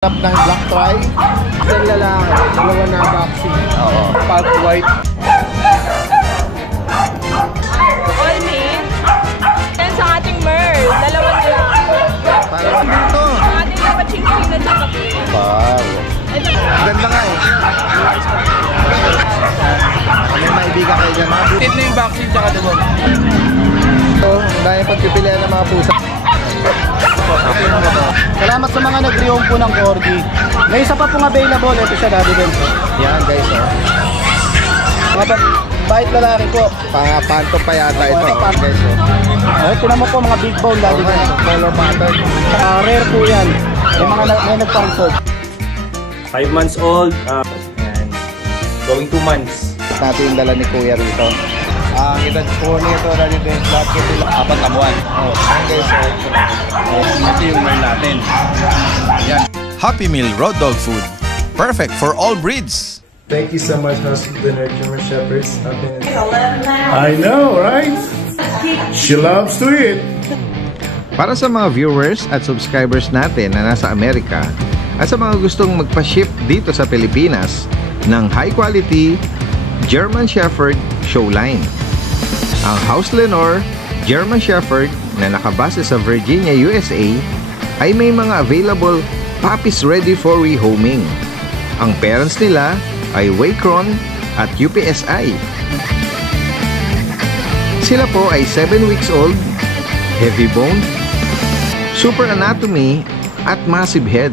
Ng black try, isang lalaki, dalawa na vaccine. oo, Pug white. All male. Yan sa ating merl. Dalawang lalaki. parang dito. Ang ating kapaching-ching na tsaka po. Wow, Ito. ganda nga eh. May maibigan kayo dyan, mga Tip na yung vaccine tsaka dalawa. buto. Ang dahil pagpipilian ng mga pusa. Salamat sa mga nag-rehome po ng Corgi. May isa pa pong available. Ito siya, Daddy Ben. Yan guys, oh. Mga bait lalaki po. Panto pa yata ito, Oo, panto. guys, oh. Ay, tinan mo po mga big bone, Daddy Ben. Color pattern. Rare po yan. May mga may nagpangsod. 5 months old, and going 2 months. Natin yung dala ni Kuya rito. Ang edad po nito, Daddy Ben, lahat ko sila 4 na buwan. Oh, yan guys, oh. Ito yung merl natin. Happy Meal Raw Dog Food. Perfect for all breeds. Thank you so much, Husky Dinner, German Shepherds. I know, right? She loves to eat. Para sa mga viewers at subscribers natin na nasa Amerika at sa mga gustong magpa-ship dito sa Pilipinas ng high quality German Shepherd Showline. Ang House Lenore German Shepherd na nakabase sa Virginia, USA ay may mga available puppies ready for rehoming. Ang parents nila ay Waycron at UPSI. Sila po ay 7 weeks old, heavy bone, super anatomy at massive head.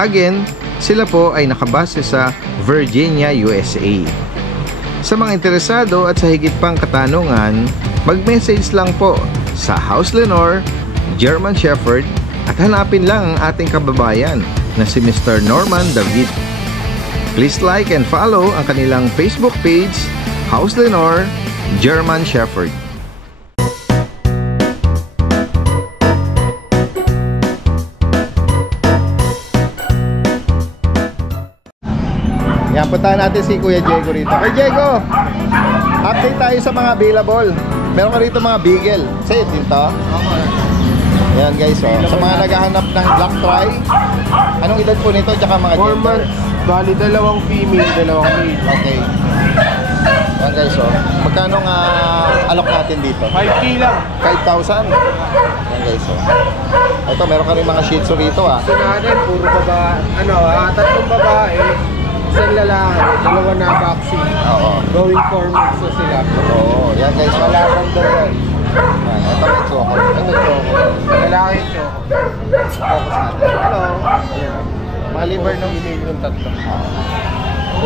Again, sila po ay nakabase sa Virginia, USA. Sa mga interesado at sa higit pang katanungan, mag-message lang po sa House Lenore German Shepherd at hanapin lang ang ating kababayan na si Mr. Norman David. Please like and follow ang kanilang Facebook page, House Lenore German Shepherd. Yan, puntahan natin si Kuya Diego rito. Kuya Diego, update tayo sa mga available. Meron ka rito mga beagle. Sa'yo din to? Yan guys, oh. Sa mga naghahanap ng black try, anong edad po nito? Tsaka mga 4 gender? months. Bali, dalawang female, dalawang male. Okay. Yan guys, oh. Magkano nga alok natin dito? 5K lang. 5,000. Yan guys, oh. Ito, meron ka rin mga shih tzu rito, ah. Ito natin, puro babae. Tatlong babae, isang lalaki, dalawa na vaccine. Oo. Going 4 months na sila. Oo, yan guys, oh. Malaban daw yan. Yan, ito may choco. Ito choco. Lalaki ito. Focus natin. Hello. Mga liver ng Email yung tatlo.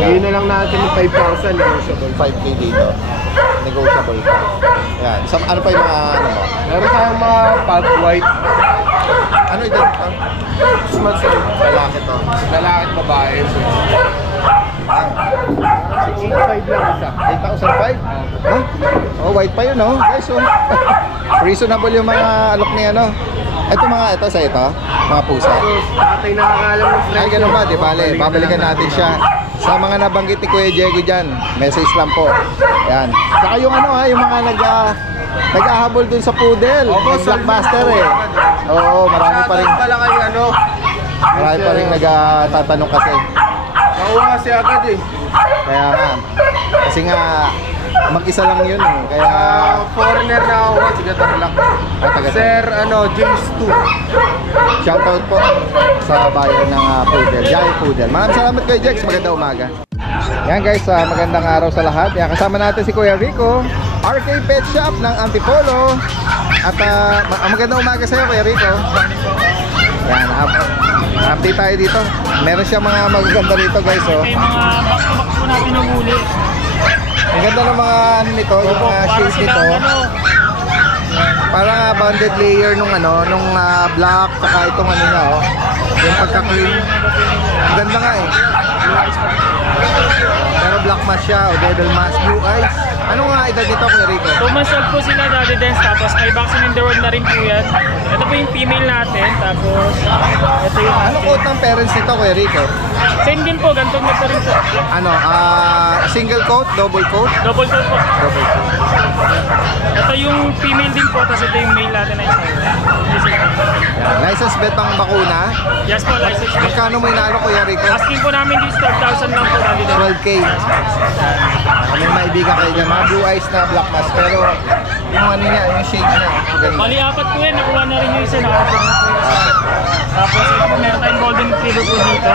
Ngayon na lang natin yung 5,000 negotiable. 5K dito. Negotiable pa. Yan. Ano pa yung mga ano mo? Meron tayong mga pug white. Ano ito? 6 months old. Lalaki to. Lalaki at babae. 6,500 lang isa. 8,005? Huh? Oh, white pa yun, oh. Guys, oh. Reasonable yung mga alok niya, no? Ito sa ito? Mga pusa? Tatay nakakalam ng friend. Ay, ganun ba? Di bale, babalikan natin siya. Sa mga nabanggit ni Kuya Diego dyan, message lang po. Yan. Saka yung ano ha, yung mga nag-ahabol dun sa poodle. Opo, Yung blockbuster eh. Oo, marami pa rin. Pala kayo Marami pa rin nagtatanong kasi. Nakuha kasi agad eh. Kaya nga, kasi nga, mag-isa lang yun eh. Kaya, Foreigner na ako, sigatar lang. taga Sir, James 2. shoutout po sa bayan ng poodle, Giant Poodle. Maraming salamat Kuya Jex, magandang umaga. Yan guys, magandang araw sa lahat. Yan, kasama natin si Kuya Rico, RK Pet Shop ng Antipolo. At magandang umaga sa iyo Kuya Rico. Yan, update tayo dito. Meron siya mga magaganda rito guys, oh. May mga back-to-back po natin ng huli. Ang ganda ng mga ano nito, yung mga shades nito. Parang bonded layer nung black saka itong ano niya, oh. Yung pagka-clean. Ang ganda nga eh. Pero black mask siya o devil mask, blue eyes. Ano nga edad nito, Kuya Rico? 2 months old po sila, Daddy Dance. Tapos may vaccine in the world na rin po yan. Ito po yung female natin. Tapos ito yung Ano coat ng parents nito, Kuya Rico? same din po, gantong na rin po. Ano, single coat, double coat? Double coat po. Double coat. Ito yung female din po, tapos ito yung male natin na isa. License bet ang bakuna. Yes po, license. Magkano mo inalo, Kuya Rico? Asking po namin this 12,000 lang po, Daddy Dance. 12K. May maibigan kayo dyan, mga blue eyes na black mask. Pero yung ano niya, yung shade niya, ganda. Bali, 4 po yan. Nakuha na rin yung isa. Nakakuha na po yung isa. Tapos ito po, meron tayong golden retriever po dito.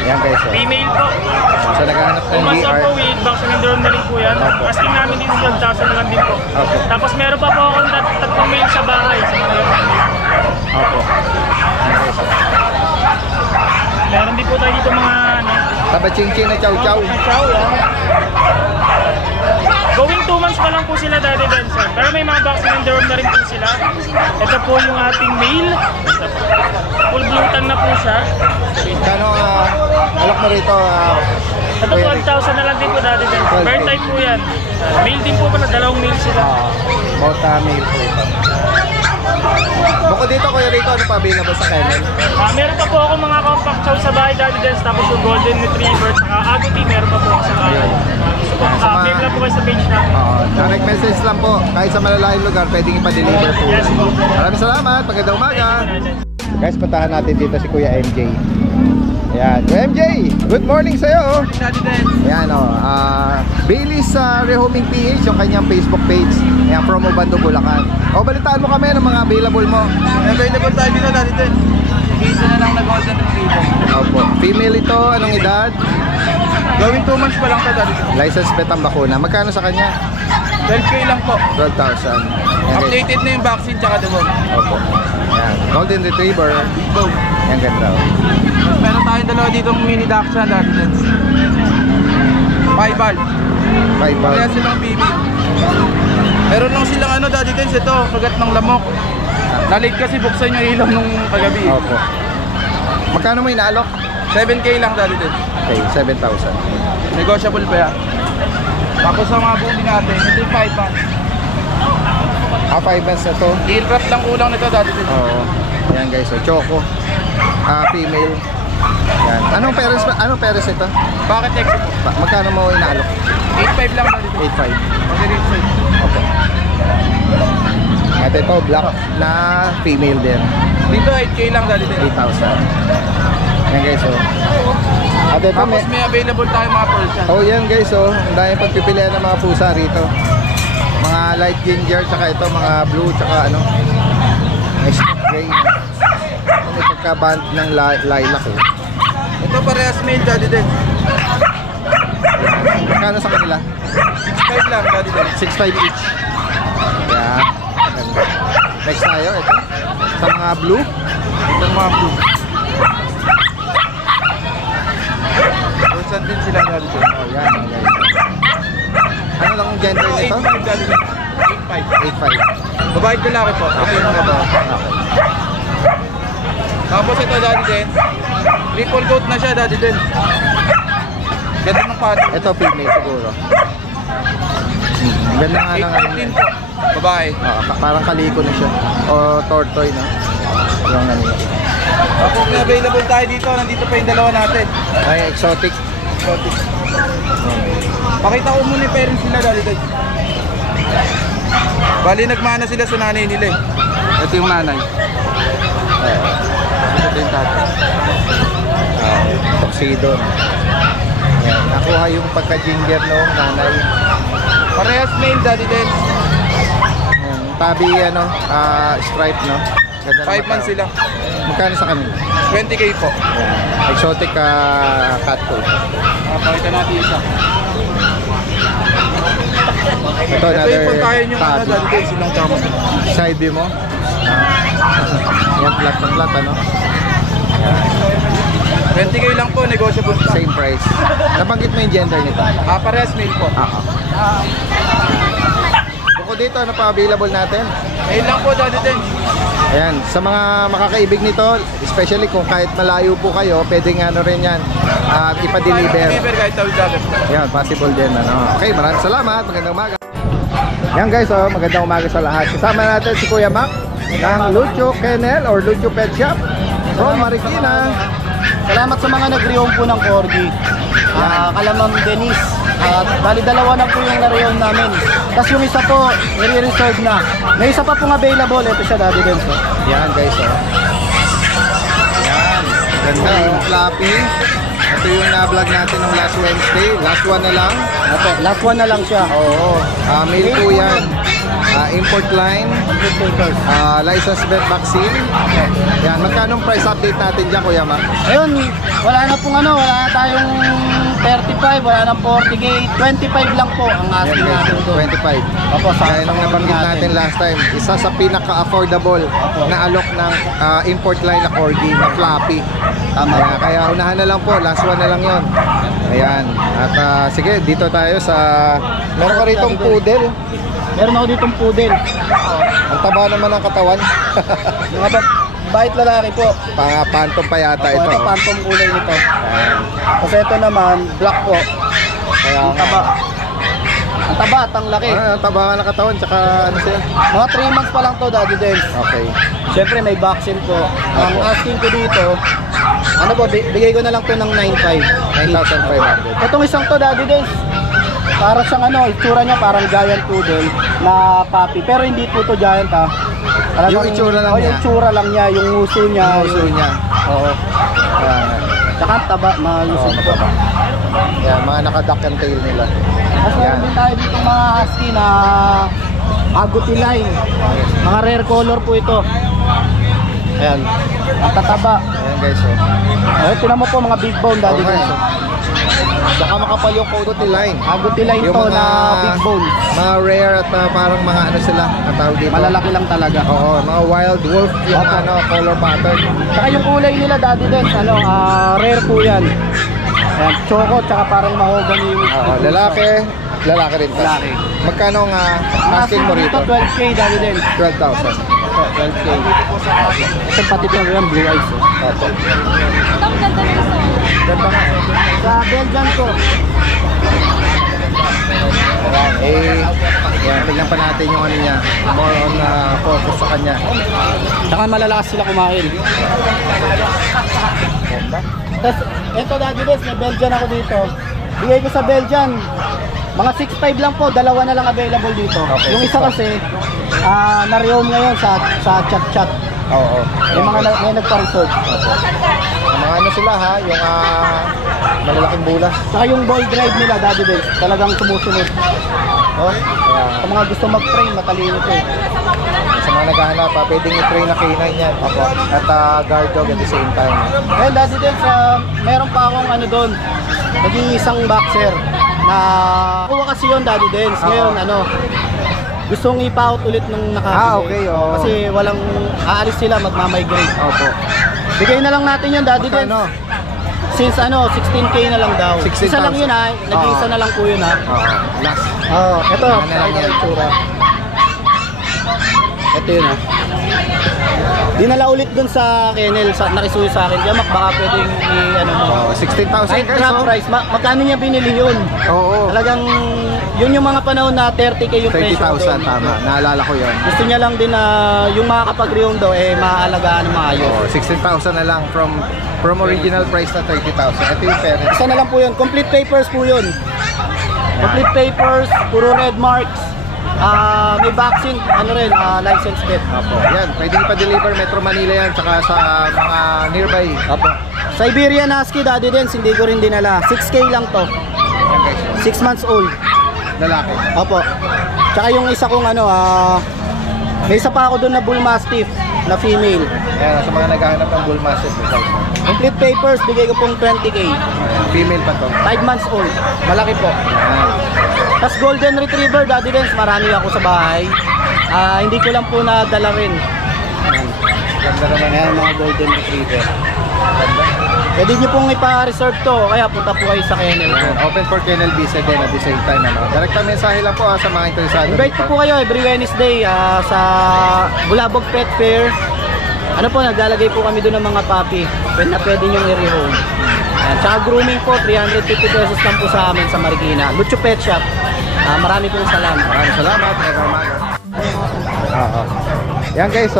Ayan guys, oh. Female po. So naghahanap ng Pumasok VR. po with vaccine in the world na rin po yan. Asking namin din 12,000 lang din po. Opo. Tapos meron pa po akong tatlong mail sa bahay. Sa mga Opo. Ayan guys, oh. meron din po tayo dito mga ano. Tabachinchin na chow-chow. Chow yan. Going 2 months pa lang po sila, Daddy Benson. Pero may mga vaccine in the world na rin po sila. Ito po yung ating male. Ito po. Full blue tongue na po siya. Kano alok mo rito? Ito 12,000 na lang din po, Daddy Benson. Bird type po yan. Male din po pala, dalawang male sila. Bota mail po ito. Bukod dito, Kuya Rico, ano pa available sa kennel? Meron pa po ako mga compact chow sa bahay, Daddy Dance. Tapos yung golden retriever, saka agouti, meron pa po ako sa bahay. Click lang po kayo sa page natin. Direct message lang po. Kahit sa malalayong lugar, pwedeng ipa-deliver po. Yes po. Maraming salamat. Magandang umaga. Guys, puntahan natin dito si Kuya MJ. Ayan. Kuya MJ, good morning sa'yo. Daddy Dance. Ayan o. Bailey's Rehoming PH, yung kanyang Facebook page. Ayan, promo Bando Bulacan. O, balitaan mo kami ng mga available mo. Available tayo dito, Daddy Dance. Isa na lang na golden retriever. Opo. Female ito, anong edad? Gawin 2 months pa lang to, Daddy Dance. License bet ang bakuna. Magkano sa kanya? 12K lang po. 12,000. Ayan, guys. Updated na yung vaccine tsaka debug. Opo. Ayan. Golden Retriever. Go. Ayan, ganda o. Meron tayong dalawa dito mini dachshund, Daddy Dance. 5 ball. 5 Kaya pounds. silang baby. Meron lang silang ano, Daddy Dance, ito, kagat ng lamok. Nalate kasi buksan yung ilaw nung kagabi. Opo. Magkano mo inaalok? 7K lang, Daddy Dance. Okay, 7,000. Negotiable pa yan. Tapos sa mga buli natin, ito 5 months. 5 months na to. Heel wrap lang kulang nito, Daddy Dance. Oo. Ayan guys, so choco. Female. Ayan. Anong parents ito? Bakit exit po? Magkano mo inaalok? 8.5 lang, Daddy Dance. 8,500. Pag-release side. Opo. At ito, black na female din. Dito 8K lang, Daddy Dance. 8,000. Ayan guys, so. At ito, Tapos may available tayo mga Persian. oh yan guys, so. Ang daming pagpipilian ng mga pusa rito. Mga light ginger, tsaka ito, mga blue, tsaka ano. May smoke gray. May pagka-band ng lilac eh. Ito parehas male, Daddy Dance. Magkano sa kanila? 6.5 lang, Daddy Dance. 6,500 each. Yan. Ganda. Next tayo, ito. Sa mga blue. Itong mga blue. Persian din sila, Daddy Dance. Oh, yan. Okay. Ano lang ang gender nito? 8.5, Daddy Dance. 8.5. 8,500. Babae ko laki po. Ito yung mga babae. Tapos ito, Daddy Dance. Triple coat na siya, Daddy Dance. Ganda ng pati. Ito, female siguro. Ganda nga ng 8.5 din po. Babae. parang kaliko na siya. O tortoise, no? Yung ano yun. Tapos may available tayo dito. Nandito pa yung dalawa natin. Ay, exotic. Exotic. Pakita ko muna yung parents nila, Daddy Dance. Bali, nagmana sila sa nanay nila eh. Ito yung nanay. Ito yung tatay. Tuxedo. Ayan. Nakuha yung pagka-ginger noong nanay. Parehas male, Daddy Dance. Ayan. Tabi, ano, stripe, no? Ganda 5 months sila. Magkano sa kanila? 20K po. Ayan. Exotic cat coat. Pakita natin isa. Ito, Ito another yung puntahan yung ano, tabi. Daddy Dance. Silang tama. Side view mo. Yan, flat na flat, ano? 20K lang po, negotiable pa. Same price. Nabanggit mo yung gender nito? Parehas male po. Bukod dito, ano pa available natin? Male lang po, Daddy Dance. Ayan, sa mga makakaibig nito, especially kung kahit malayo po kayo, pwedeng ano rin yan, ipa-deliver. Deliver kahit tawid dagat. Yan, possible din. Ano. Okay, maraming salamat. Magandang umaga. Yan guys, oh, magandang umaga sa lahat. Kasama natin si Kuya Mac ng Lucho Kennel or Lucho Pet Shop from Marikina. Salamat sa mga nag-reom po ng Corgi. Kalamang Denise. Bali dalawa na po yung na-reom namin. Tapos yung isa po, nire-reserve na. May isa pa pong available. Ito siya, Daddy Benzo. Yan guys, oh. Yan. Ganda yung floppy. Ito yung na-vlog natin ng last Wednesday. Last one na lang. Ito, last one na lang siya. Oo. Male po yan. Import line. License vet vaccine. Yan. Magkano price update natin dyan, Kuya Mac? Ayun, wala na pong ano, wala na tayong 35, wala na 40k. 25 lang po ang Yan asking guys, natin doon. 25. Opo, Kaya nung nabanggit natin last time, isa sa pinaka-affordable na alok ng import line na Corgi na floppy. Tama. Kaya unahan na lang po, last one na lang yon. Ayan. At sige, dito tayo sa... Meron ka ritong poodle. Meron ako ditong poodle. Ang taba naman ng katawan. Mga bait lalaki po. Pantong pa yata ito. Ito phantom kulay nito. Kasi ito naman, black po. Kaya Ang taba. Ang taba at ang laki. ang taba nga ng katawan, tsaka ano siya? Mga 3 months pa lang to, Daddy Dance. Okay. Siyempre may vaccine po. Ang asking ko dito, ano po, bigay ko na lang to ng 9,500. 9,500. Itong isang to, Daddy Dance, para siyang ano, itsura niya parang giant poodle na puppy. Pero hindi po to giant ha. Yung itsura lang niya? Yung itsura lang niya, yung uso niya. Yung uso niya. Oo. Ayan. Tsaka ang taba, malusog po. Yan, mga naka-duck and tail nila. Kasi meron din tayo dito mga husky na agouti line. Mga rare color po ito. Ayan. Ang tataba. Ayan guys, oh. Ayan, tinan mo po mga big bone, Daddy. Okay. Guys. Saka makapal yung Agouti line. Agouti line Yung to mga na big bone. Mga rare at parang mga ano sila, ang tawag dito. Malalaki lang talaga. Oo, mga wild wolf yung Opo. ano, color pattern. Saka yung kulay nila, Daddy Dance, ano, rare po yan. Ayan, choco, tsaka parang mahogany yung Oo, lalaki rin to. Lalaki. Magkano nga asking mo rito? 12k, Daddy Dance. 12,000. Ito, 12k. Ito pati ito yung blue eyes. Opo. Ang ganda nito. Ganda nga. Sa Belgian ko. Ayan, yan, tignan pa natin yung ano niya. More on focus sa kanya. Saka malalakas sila kumain. Tapos, ito Daddy Dance, may Belgian ako dito. Bigay ko sa Belgian. Mga 6'5 lang po, dalawa na lang available dito. Okay, Yung isa 6'5. kasi, na-reom ngayon sa chat-chat. Oo. Yung mga may nagpa-research. Mga ano sila ha, yung malalaking bulas. Saka yung ball drive nila, Daddy Dance, talagang sumusunod. Oh, Kaya sa mga gusto mag-train, matalino to eh. sa mga naghahanap, pwedeng i-train na canine yan. Opo. At guard dog at the same time. Ngayon, Daddy Dance, meron pa akong ano doon, nag-iisang boxer na kuha kasi yun, Daddy Dance. Ngayon, ano, gustong ipa-out ulit nung nakabili. Okay, oo. Kasi walang aalis sila, magmamigrate. Opo. Bigay na lang natin yun, Daddy Dance. Ano? Since ano, 16k na lang daw. 16,000. Isa lang yun ha, nag-iisa na lang po yun ha. Last. Oo, ito, Ano na lang yan? itsura. Ito yun ha. Dinala ulit dun sa kennel, nakisuyo sa akin. Diyan, baka pwedeng ano mo. 16,000 Ay, guys. drop price. Magkano niya binili yun? Oo. Talagang, yun yung mga panahon na 30k yung presyo. 30,000 tama. Naalala ko yun. Gusto niya lang din na yung mga kapag-reom daw, maaalagaan ng maayos. 16,000 na lang from original price na 30,000. Ito yung parent. Isa na lang po yun. Complete papers po yun. Complete papers, puro red marks. May vaccine, ano rin, license vet. Opo. Yan, pwedeng pa-deliver Metro Manila yan, tsaka sa mga nearby. Opo. Siberian Husky, Daddy Dance, hindi ko rin dinala. 6k lang to. 6 months old. Lalaki. Opo. Tsaka yung isa kong ano, may isa pa ako doon na Bull Mastiff na female. Yan, sa mga naghahanap ng Bull Mastiff. Complete papers, bigay ko pong 20k. Female pa to. 5 months old. Malaki po. Tapos Golden Retriever, Daddy Dance, marami ako sa bahay. Hindi ko lang po nadala rin. Ganda naman. Ayan, mga Golden Retriever. Pwede nyo pong ipa-reserve to, kaya punta po kayo sa kennel. Open for kennel visit din at the same time. Direkta mensahe lang po sa mga interesado. Invite ko po kayo every Wednesday sa Bulabog Pet Fair. Ano po, naglalagay po kami doon ng mga puppy na pwede nyo i-rehome. Ayan. Tsaka grooming po, 350 pesos lang po sa amin sa Marikina. Lucho Pet Shop. Marami pong salamat. Maraming salamat. Yan guys,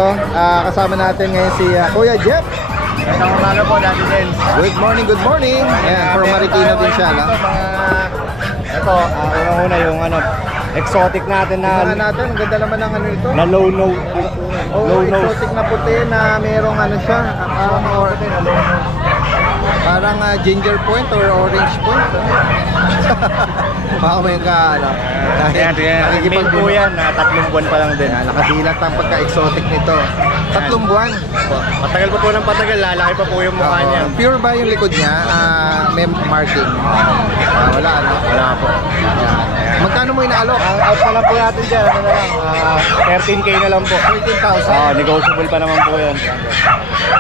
kasama natin ngayon si Kuya Jeff. Magandang umaga po, Daddy Dens. Good morning. Ayan, from Marikina din siya, no? Ito, unang-una yung exotic natin na Ang ganda naman ng ano ito. na low note. Oh, exotic na puti na merong ano siya, parang ginger point or orange point. Baka may Mail po yan, 3 buwan pa lang din. nakadilat ang pagka-exotic nito. 3 buwan. Patagal pa po ng patagal, lalaki pa po yung mukha niya. Pure ba yung likod niya? May marking? Wala, ano? Wala po. Magkano mo inaalok? Ang out na lang po natin dyan, 13K na lang po. 13,000. Negotiable pa naman po yan.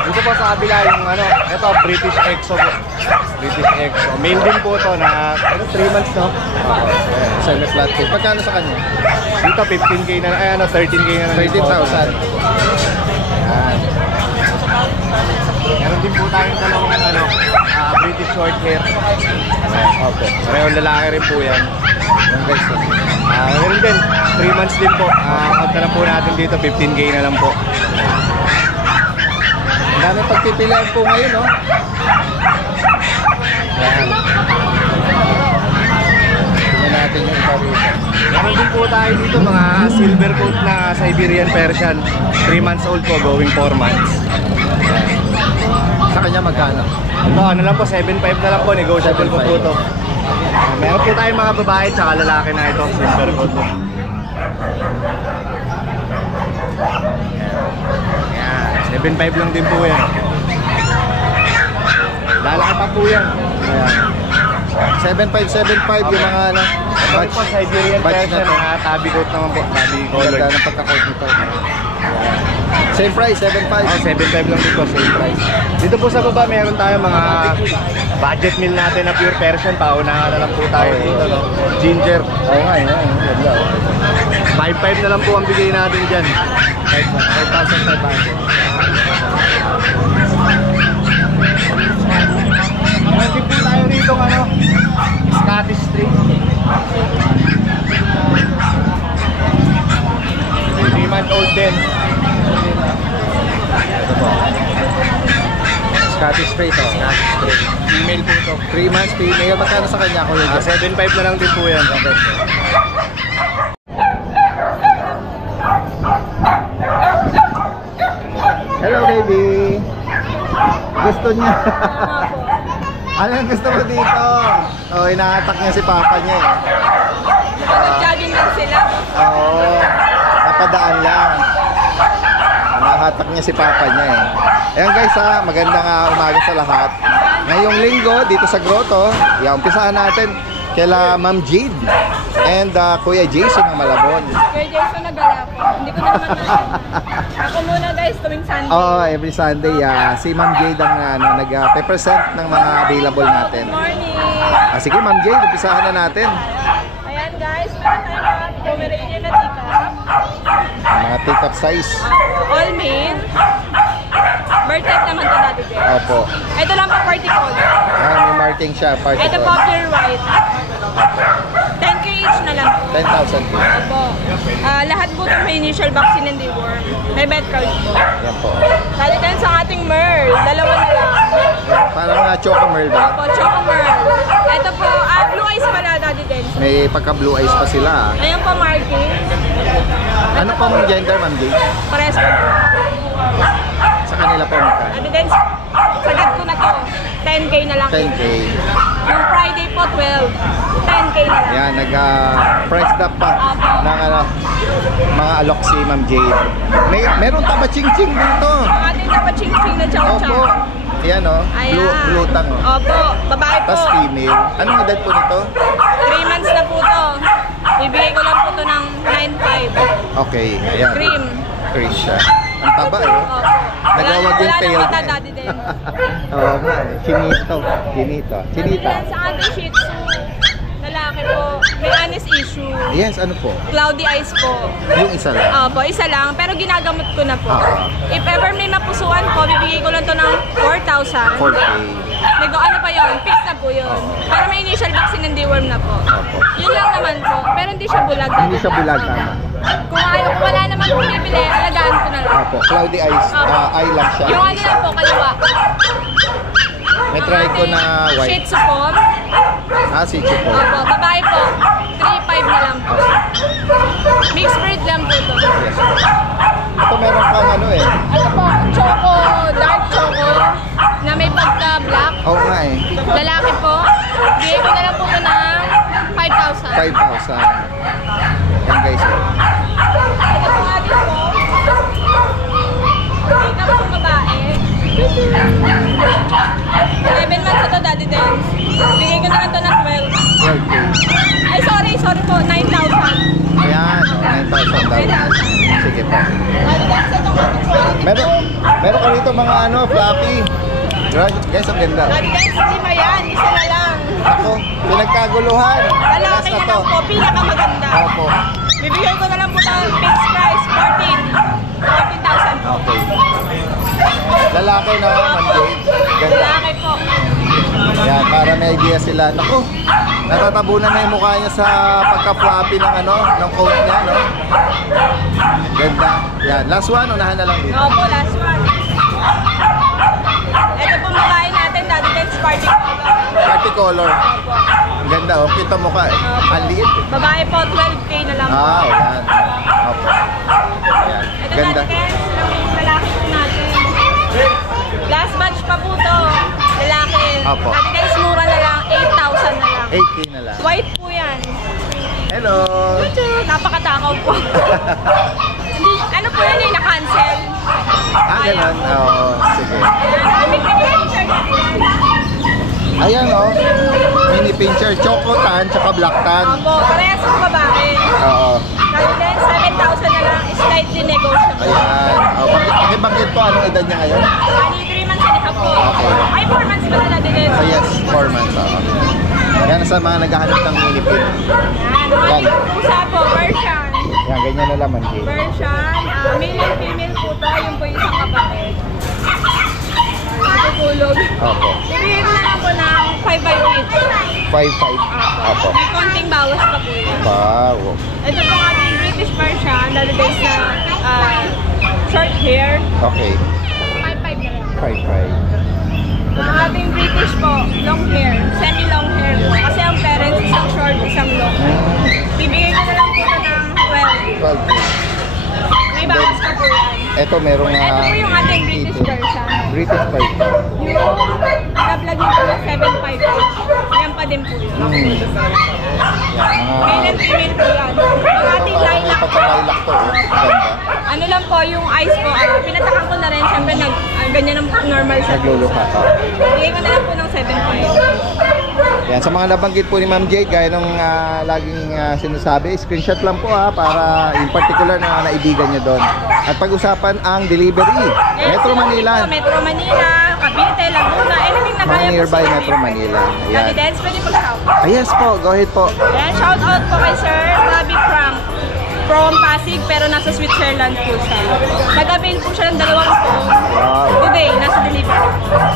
Dito po sa kabila yung ito British Exo po. British Exo. Male din po to na 3 months, no? Semi-flat cake. Pagkano sa kanya? Dito 15K na lang, 13K na lang. 13,000. Yan. Meron din po tayong dalawang British short hair. Okay. Parehong lalaki rin po yan. Yan guys. Meron din, 3 months din po. Out na lang po natin dito, 15K na lang po. Ang dami pagpipilian po ngayon, no? Yan. Tingnan natin yung iba rito. Meron din po tayo dito, mga silver coat na Siberian Persian. 3 months old po, going 4 months. Sa kanya magkano? Ito, lang po, 7.5 na lang po, negotiable po po ito. Meron po tayong mga babae at lalaki na ito, silver coat po. Yan, 7.5 lang din po yan. Lalaki pa po yan. 7575 yung mga Batch po, Siberian batch Persian, tabi coat naman po, tabi color. Ganda ng pagka-coat nito. Same price, 75. 7.5 lang dito, same price. Dito po sa baba, meron tayo mga budget meal natin na pure Persian. Paunahan na lang po tayo dito, no? Ginger. Oo nga, yun. Ganda. 5.5 na lang po ang bigay natin dyan. 5,500. Meron po tayo rito, Scottish Strait. 3-month-old din. Ito po. Scottish Strait, oh. Scottish Strait. Female po ito. 3 months female. Magkano sa kanya, Kuya Jeff? 7.5 na lang din po yan. Hello, baby. Gusto niya. Ano ang gusto mo dito? Oh, inahatak niya si papa niya eh. Nag-jogging lang sila. Oo. Napadaan lang. Nahatak niya si papa niya eh. Ayan guys magandang umaga sa lahat. Ngayong linggo dito sa Grotto, umpisahan natin kila Ma'am Jade and Kuya Jason ng Malabon. Kuya Jason nagala ko. Hindi ko naman ako muna guys tuwing Sunday. Every Sunday si Ma'am Jade ang nag-present ng mga available natin. Good morning. Sige Ma'am Jade, umpisahan na natin. Ayan guys, meron tayo mga Pomeranian na teacup. Mga take-up size. All male. Bird type naman ito natin din. Opo. Ito lang pa party call. May marking siya. Party Ito code. po pure white. 10K each na lang. 10,000 po. Opo. Lahat po ito may initial vaccine and deworm. May med card po. Yan po. Dali tayo sa ating Merl. Dalawa na lang. Parang Choco Merl ba? Opo, Choco Merl. Ito po, blue eyes pala dati din. May pagka-blue eyes pa sila. Ayan po marking. Ano pong gender, Ma'am Jade? Pares po. Sa kanila po magkano? Evidence, sagad ko na to. 10K na lang. 10K. Yung Friday po, 12. 10K na lang. Yan, nag-price up pa ng mga alok si Ma'am Jade. Meron taba ching-ching dito. Ang ating dapat ching-ching na chow-chow. Opo. Yan blue tang Opo, babae po. Tapos female. Anong edad po nito? 3 months na po to. Bibigay ko lang po to ng 9.5. Okay, ayan. Cream. Cream siya. Ang taba eh. Opo. Nagawag yung tail. Wala nang dati din. Oo nga eh. Chinito. Chinita. Yan sa ating Shih Tzu. Lalaki po. may honest issue. Yes, ano po? Cloudy eyes po. Yung isa lang. Opo, isa lang. Pero ginagamot ko na po. If ever may mapusuan ko, bibigay ko lang to ng 4,000. 4K. Ano pa yun? Fix na po yun. Pero may initial vaccine ng deworm na po. Yun lang naman po. Pero hindi siya bulag. Hindi siya bulag, tama. Kung wala naman po bibili, alagaan ko na lang. Opo, cloudy eyes. Eye lang siya. Yung ano lang po, kaliwa. May try ko na white. Shih Tzu po. Shih Tzu po. Opo, babae po. 3,500 na lang po. Mixed breed lang po ito. Yes po. Ito meron kang ano eh. Ano po, choco, dark choco, na may pagka-black. Oo nga eh. Lalaki po. Bigay ko na lang po ito ng 5,000. 5,000. Yan guys. Ito po nga din po. Ikaw po babae. 11 months ito, Daddy Dance. Bigay ko na lang ito ng 12. 12K. Ay, sorry po, 9,000. Ayan, 9,000 daw. 9,000. Sige po. Daddy Dance, ito nga po. Meron ka rito mga ano, fluffy. Guys, ang ganda. Daddy Dance, lima yan. Isa na lang. Ako, pinagkaguluhan. Lalaki Last na lang po, pinakamaganda. Opo. Bibigyan ko na lang po ng fixed price, 14,000 po. Okay. Lalaki na, Monday. Ganda. Lalaki po. Yan, para may idea sila. Naku, natatabunan na yung mukha niya sa pagka-floppy ng ano, ng coat niya, no? Ganda. Yan, last one, unahan na lang dito. Opo, last one. Ito po babae natin, Daddy Dance Party Color. Party color. Opo. Ganda, oh. Kita mo ka eh. Ang liit eh. Babae po, 12K na lang po. Yan. Opo. Yan. Ito Ganda. Daddy Dance, lalaki po natin. Last batch pa po to. Lalaki. Opo. Daddy Dance, mura na lang, 8,000 na lang. 8K na lang. White po yan. Hello. Napakatakaw po. Hindi, ano po yan eh, na-cancel. Ganun. Oo, sige. Ayan, Ayan, oh. Mini pincher. Choco tan, tsaka black tan. Opo, parehas po babae. Oo. Kasi then, 7,000 na lang, slightly negotiable. Ayan. Oh, bakit po, anong edad niya ngayon? Ani, 3 months and a half po. Ay, 4 months ba na din? Yes, 4 months. Yan sa mga naghahanap ng mini pin. Yan, ang pusa po, Persian. Yan, ganyan na lang, Manji. Persian, male and female po to, yung po isang kapatid. Natutulog. Opo. Bibigyan ko na lang po ng 5 by 8. 5'5". Opo. May konting bawas pa po yan. Wow. Ito po ating British Persian, lalo based na short hair. Okay. 5'5 na lang. 5'5". Ang ating British po, long hair, semi-long hair po. Kasi ang parents, isang short, isang long. Bibigyan ko na lang po ito ng 12. 12. May bawas pa po yan. Ito merong Ito po yung ating British Persian. British Persian. Yung nag-vlog nito ng 7'5". Yan pa din po yun. Yan, Male and female po yan. Yung ating lilac po. Lilac to. Ganda. Ano lang po, yung eyes po, pinatakan ko na rin. Siyempre, ganyan ang normal sa Nagluluha ka. Bigay ko na lang po ng 7'5". Yan, sa mga nabanggit po ni Ma'am Jade, gaya nung laging sinasabi, screenshot lang po para in particular na naibigan nyo doon. At pag-usapan ang delivery. Yes, Metro Manila. Metro Manila, Cavite, Laguna, anything na Mga kaya po nearby sa Metro Manila. Daddy Yan. Dance, pwede mag-shout. Yes po, go ahead po. Yan, shout out po kay Sir Bobby Frank from Pasig, pero nasa Switzerland po siya. Nag-avail po siya ng 2 phone. Wow. Today, nasa delivery.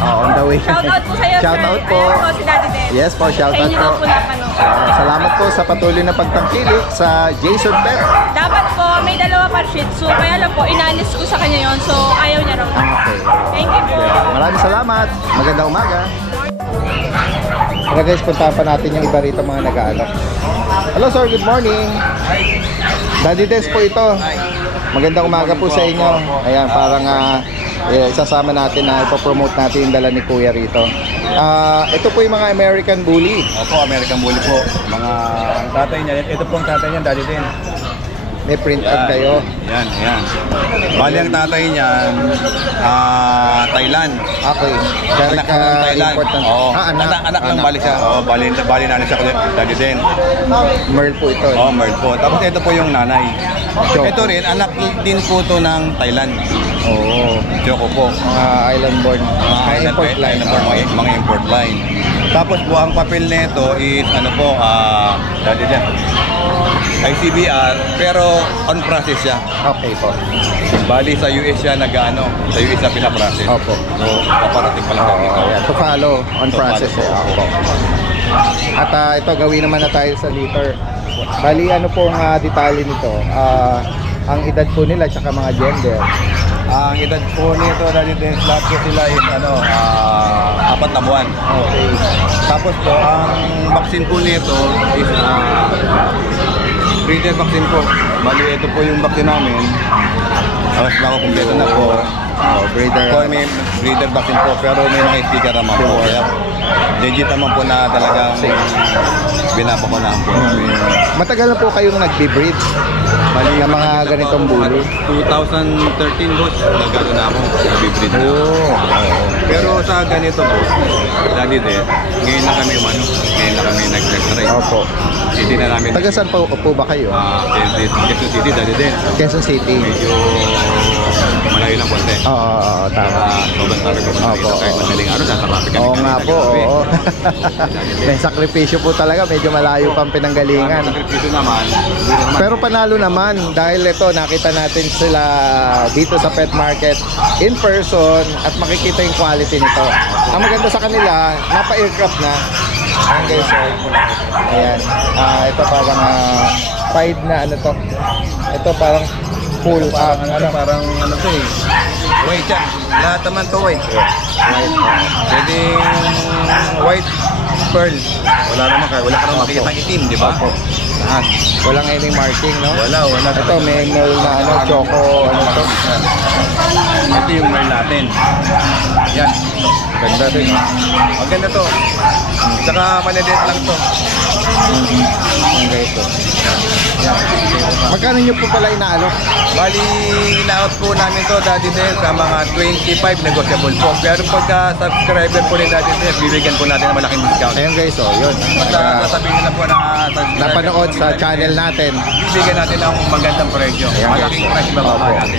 On the way. Shout out po sa'yo, Shout sir. out po. Ayan po si Daddy Dance. Yes po, shout Sa out inyo po. daw po napanood. Salamat po sa patuloy na pagtangkilik sa Jason Pet. Dapat po, may 2 pa Shih Tzu, kaya lang po, inalis ko sa kanya yon, so ayaw niya raw. Okay. Thank you po. Maraming salamat. Magandang umaga. Tara guys, puntahan pa natin yung iba rito mga nag-aalok. Hello sir, good morning. Daddy Des po ito. Magandang umaga po sa inyo. Ayan, parang sasama natin na ipopromote natin yung dala ni Kuya rito. Ito po yung mga American Bully. Opo, American Bully po. Mga tatay niya, ito po ang tatay niya, Daddy din. May print out kayo. Yan. Bali ang tatay niyan, Thailand. Okay. Anak ng Thailand. Oo. Anak ng bali siya. Oo, bali nanin siya, Daddy din. Merl po ito. Oo, Merl po. Tapos ito po yung nanay. Choco. Ito rin, anak din po to ng Thailand. Oo. Choco po. Island born. Import line. Mga import line. Tapos po, ang papel nito is, ano po, dati dyan, ICBR, pero on process siya. Okay po. Bali sa US siya sa US siya pinaprocess. Opo. So, paparating pa lang kami. To follow on process. Opo. At ito, gawin naman na tayo sa liter. Bali, ano pong detalye nito? Ang edad po nila, tsaka mga gender. Ang edad po nito, dahil din, lahat po sila is, 4 na buwan. Okay. Tapos po, ang vaccine po nito is, breeder vaccine po. Bali, ito po yung vaccine namin. Tapos makakumpleto na po. Breeder. Po, may breeder vaccine po, pero may mga sticker naman po. Kaya, legit naman po na talagang binapakunahan po. Matagal na po kayong nag-breed ng mga ganitong bully? 2013 boss, nagano na ako, nag-breed na. Pero sa ganito po, dati din, ngayon na kami nag-try. Opo. Hindi na namin. Taga saan po ba kayo? Quezon City, dati din. Quezon City. Medyo malayo ng konti. Oo, tama. Sobrang traffic po. Kahit madaling araw, nasa traffic kami. Oo nga po, oo. May sakripisyo po talaga, medyo malayo pang pinanggalingan. Sakripisyo naman. Pero panalo naman dahil ito, nakita natin sila dito sa pet market in person at makikita yung quality nito. Ang maganda sa kanila, napa-aircraft na. Ayan guys, ayan. Ito parang pied na ano to. Ito parang full parang to eh. White yan. Lahat naman to white. Pwedeng white pearl. Wala ka naman makikita ng itim, di ba? Lahat. Walang any marking, no? Wala. Ito may male na choco, to. Ito yung male natin. Yan. Ganda rin. Maganda to. Tsaka malilit lang to. Okay, ito. Magkano nyo po pala inaalok? Bali, ina-out po namin to dati din sa mga 25 negotiable po. Pero pagka subscriber po ni dati din, bibigyan po natin ng malaking discount. Ayun guys, yun. Basta sasabihin nila po na napanood sa channel natin. Bibigyan natin ng magandang presyo. Malaking price bababa natin.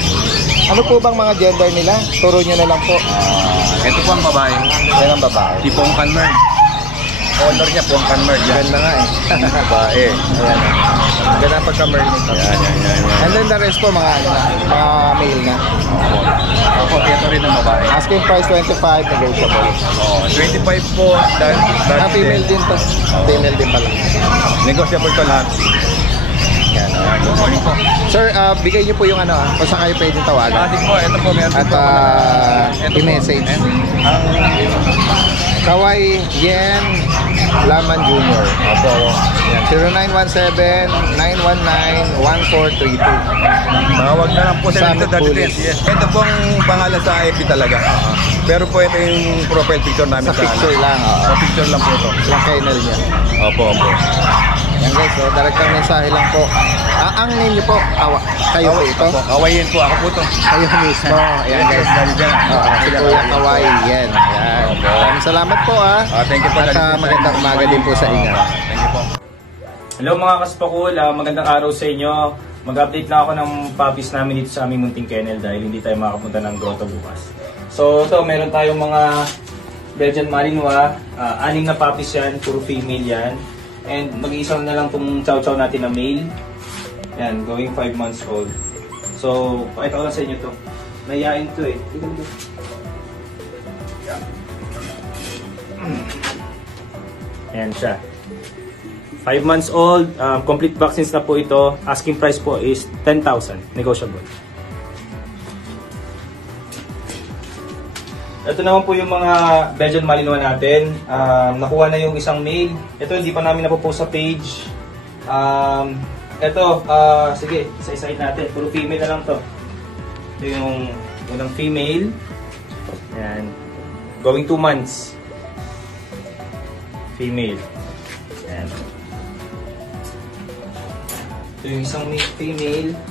Ano po bang mga gender nila? Turo nyo na lang po. Ito po ang babae. Yan ang babae. Si Pongkan Merl. Color niya Pongkan Merl. Ganda nga eh. Babae. Ayan. Ganda ang pagka-merl nito. Yan. And then the rest po mga male na. Opo, ito rin ang babae. Asking price 25, negotiable. 25 po. Female din to. Female din pala. Negotiable to lahat. Yan. Good morning po. Sir, bigay niyo po yung kung saan kayo pwedeng tawagan. Sige po, ito po. At i-message. Ang Kawai Yen Laman Jr. Opo. 0917-919-1432. Tawag na lang po sa Summit dati din. Bullies. Ito pong pangalan sa FB talaga. Pero po ito yung profile picture namin Sa picture lang. Sa picture lang po ito. Lang kennel niya. Opo. Yan guys, direktang mensahe lang po. Ang name niyo po, kayo po ito? Kawayin po, ako po ito. Kayo mismo. Ayan guys. Si Kuya Kawai. Yan. Maraming salamat po Thank you po. At magandang umaga din po sa inyo. Thank you po. Hello mga kaspakul, magandang araw sa inyo. Mag-update na ako ng puppies namin dito sa aming munting kennel dahil hindi tayo makapunta ng grotto bukas. So ito, meron tayong mga Belgian Malinois, 6 na puppies yan, puro female yan. And mag-iisa na lang itong chow chow natin na male. Yan, going 5 months old. So, pakita ko lang sa inyo to. Nayain to eh. Ayan siya. 5 months old, complete vaccines na po ito. Asking price po is 10,000, negotiable. Ito naman po yung mga Belgian Malinois natin. Nakuha na yung isang male. Ito hindi pa namin napopost sa page. Sige, isa-isahin natin. Puro female na lang to. Ito yung unang female. Ayan. Going 2 months. Female. Ayan. Ito yung isang female. Ayan.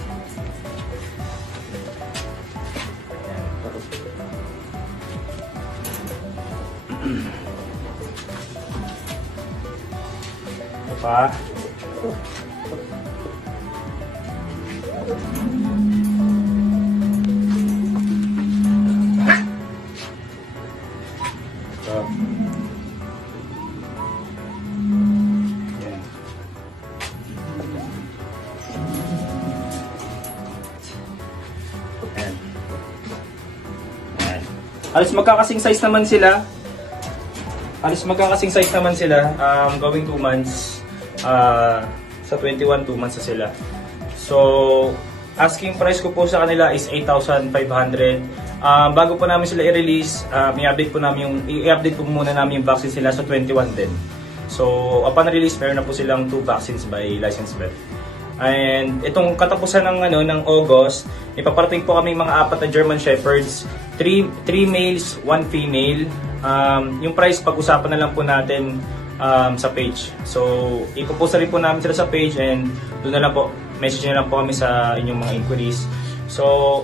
Ito pa. Yan. Ayan. Ayan. Halos magkakasing size naman sila. Going 2 months. Sa 21, 2 months na sila. So, asking price ko po sa kanila is 8,500. Bago po namin sila i-release, i-update po muna namin yung vaccine sila sa 21 din. So, upon release, meron na po silang 2 vaccines by licensed vet. And itong katapusan ng August, ipaparating po kami mga 4 na German Shepherds, 3 males, 1 female. Yung price pag-usapan na lang po natin sa page. So, ipopost rin po namin sila sa page and doon na lang po, message na lang po kami sa inyong mga inquiries. So,